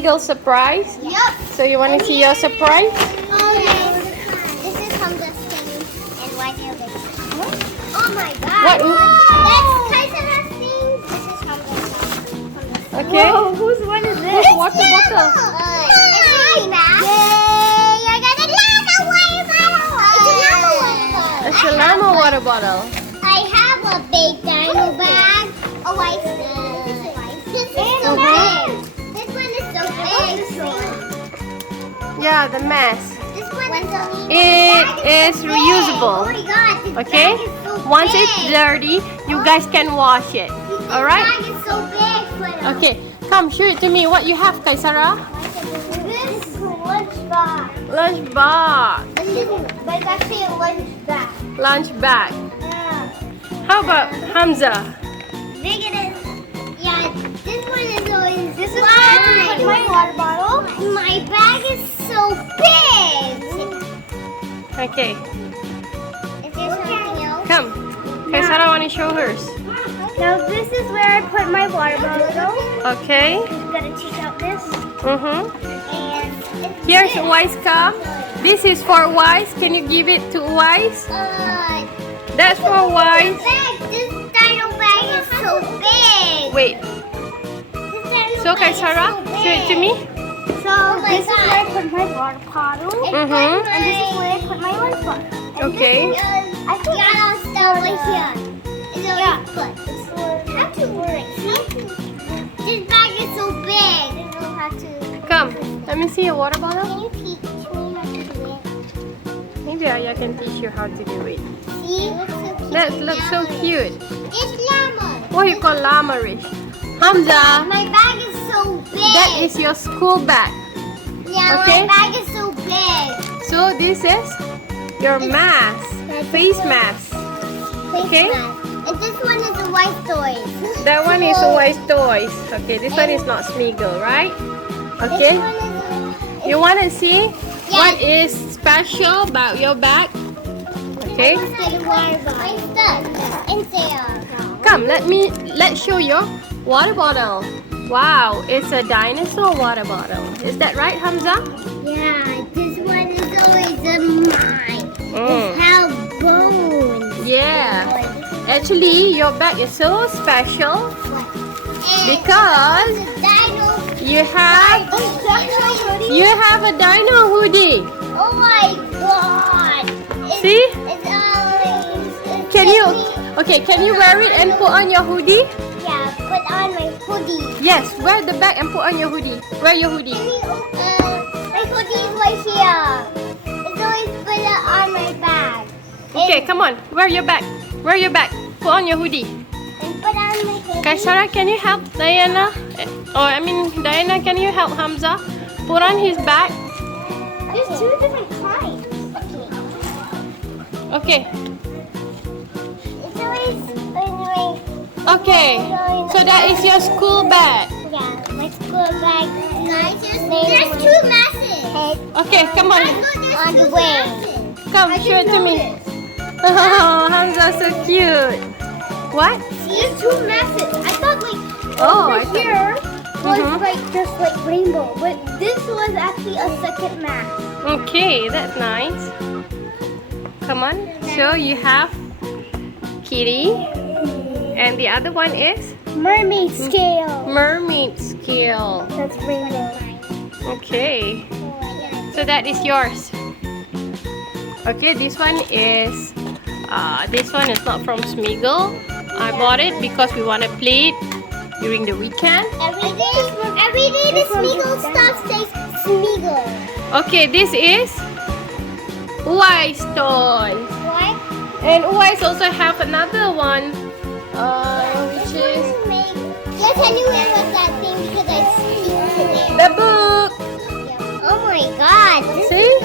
Smiggle Surprise? Yep. So you want to see your surprise? Oh, yes. This is Hamza's thing. And why do this? Oh my god. What? That's Kaisara's thing. This is Hamza's. Okay. Whoa, whose one is this? It's water bottle. Yay! I got a llama water bottle. It's a llama water bottle. It's a llama water bottle. I have a big dino bag. A white This is so big. This one is so big. Yeah, the mess. This one is It is reusable. Oh my god. This Okay? bag is so Once big. it's dirty, you guys can wash it. This Alright? bag is so big. Okay. Come, show it to me. What you have, Kaisara? This is a lunch bag. Lunch box. But it's actually a lunch bag. Lunch bag. Yeah. How about Hamza? Big it is. Yeah, this one is always. This is where I put my water bottle. My bag is so big. Okay. Is there something else? Come. Kaisara want to show hers. Now this is where I put my water bottle. Okay. You gotta take out this. And Here's Waiska. This is for Wise. Can you give it to Wise? That's for Wise. This dino bag is so big. Wait. This dino So bag is Kaisara, so big. show it to me. So this is where I put my water bottle. And this is where I put my lunch bottle. And Okay. I think I'll start right here. It's always put. Have to work. See? This bag is so big. I don't know how to. Come. Let me see your water bottle. Can you teach me how to do it? Maybe Aya can teach you how to do it. See? It looks so cute. That looks so cute. It's llama. What you call llama-ish? Hamza, My bag is so big. that is your school bag. Yeah, okay. my bag is so big. So this is your mask, face mask. Okay. And this one is the white toys. That one is Wise Toys. Okay, this one is not Smiggle, right? Okay. This one is You want to see Yeah. what is special about your bag? Okay. Come, let's show your water bottle. Wow, it's a dinosaur water bottle. Is that right, Hamza? Yeah, this one is always a mine. Mm. It's how bones. Yeah. Actually, your bag is so special because you have a dino hoodie. Oh my god! See? It's Can you wear it and put on your hoodie? Yeah, put on my hoodie. Yes, wear the bag and put on your hoodie. Wear your hoodie. My hoodie is right here. It's always put it on my bag. Okay, come on. Wear your bag. Wear your bag. Put on your hoodie. And put on my hoodie. Kaisara, can you help Diana? Diana, can you help Hamza? Put on his bag. There's two different kinds. Okay. Okay. It's always anyway. Okay. So that is your school bag. Yeah, my school bag. There's two masses. Okay, come on. On the way. Come, show it to me. Oh, Hamza, so cute. What? There's two masses. I thought Oh, Over here was Mhm. just like rainbow, but this was actually a second mask. Okay, that's nice. Come on. So you have kitty, and the other one is Mermaid scale. mermaid scale. That's rainbow. Okay. So that is yours. Okay, this one is not from Smiggle. I bought it because we want to play it during the weekend. Every day the Smiggle stuff says Smiggle. Okay, this is Wise Toy. What? And Wise also have another one, which is Yes, I knew it was that thing because I see it. the book. Oh my god. This See? is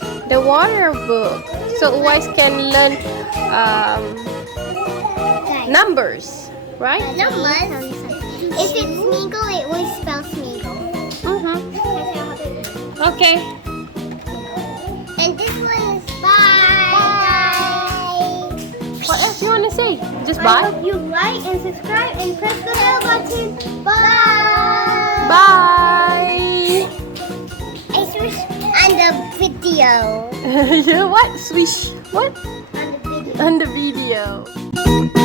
good. The water book. So Wise can learn numbers, right? Numbers. If it's Smiggle, it will spell Smiggle. Okay. And this one is bye. What else you want to say? Just I bye. hope you like and subscribe and press the bell button. Bye. Bye. I swish on the video. Yeah, what? Swish. What? On the video. On the video.